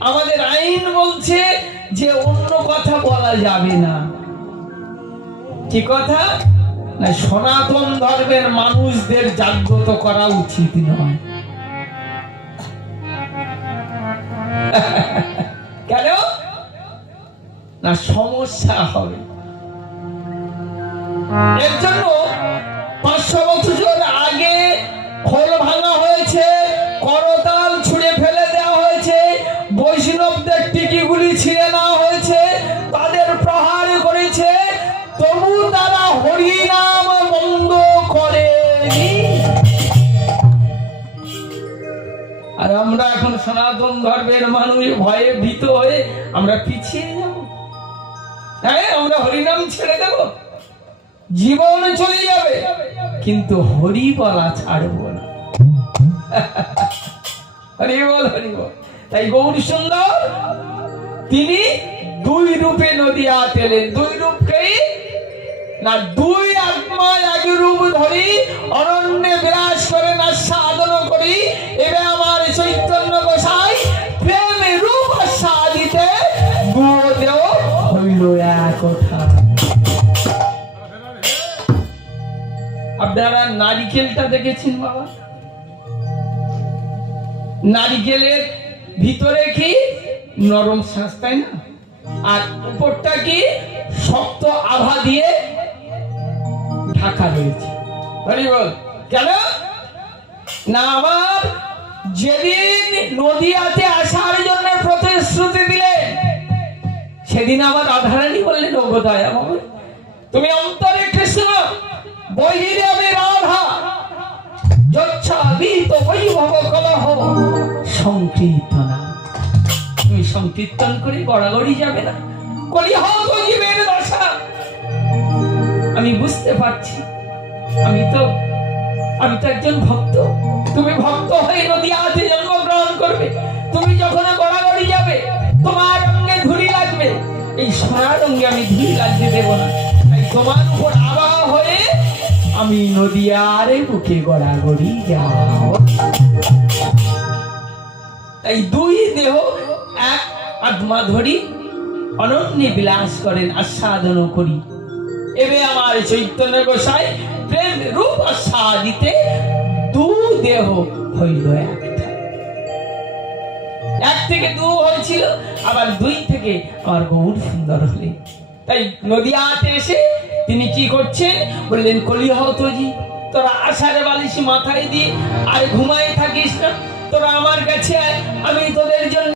আমাদের আইন বলছে যে অন্য কথা বলা যাবে না। কি কথা? না, সনাতন ধর্মের মানুষদের জাগ্রত করা উচিত নয়। কেন? না, সমস্যা হবে। এর জন্য পাঁচশো বছর আগে খোল সনাতন ধর্মের মানুষ ভয়ে ভীত হয়ে আমরা পিছিয়ে যাব? হ্যাঁ আমরা হরিনাম ছেড়ে দেব। জীবন চলে যাবে, কিন্তু হরি বলা ছাড়বো না। হরি বল হরি বল। তাই গৌরী সুন্দর, তিনি দুই রূপে নদিয়া এলেন দুই রূপকেই না, দুই আত্মা আপনারা নারিকেলটা দেখেছেন বাবা? নারিকেলের ভিতরে কি নরম শ্বাস, তাই না? আর উপরটা কি শক্ত আভা দিয়ে ঢাকা রয়েছে। কেন? না আবার যেদিন নদিয়াতে আসার জন্য প্রতিশ্রুতি দিলেন সেদিন আবার রাধারানী বললেন তুমি অন্তরে কৃষ্ণ, বহিরে আমি রাধা সংকীর্তনা। যাবে না। আমি বুঝতে পারছি। আমি তো আমি তো একজন ভক্ত। তুমি ভক্ত হয়ে নদীয়াতে জন্মগ্রহণ করবে। তুমি যখন গড়াগড়ি যাবে, তোমার রঙে ধুলি লাগবে। এই সোনার রঙে আমি ধুলি লাগতে দেব না। তাই তোমার উপর আবাহ হয়ে আমি নদীয়ারে বুকে গড়াগড়ি যাও তাই দুই দেহ, এক আত্মা ধরি, অনন্যে বিলাস করেন আস্বাদন করি। এবে আমার চৈতন্য গোসাই প্রেম রূপ আস্বাদিতে দেহ হইল এক থেকে দু হয়েছিল আবার দুই থেকে আমার গৌর সুন্দর হলে। তাই নদীয়াতে এসে তিনি কি করছেন? বললেন কলিহ তোজি তোরা আষাঢ়ে বালিশ মাথায় দিয়ে আর ঘুমাই থাকিস না। তোরা আমার কাছে আয়, আমি তোদের জন্য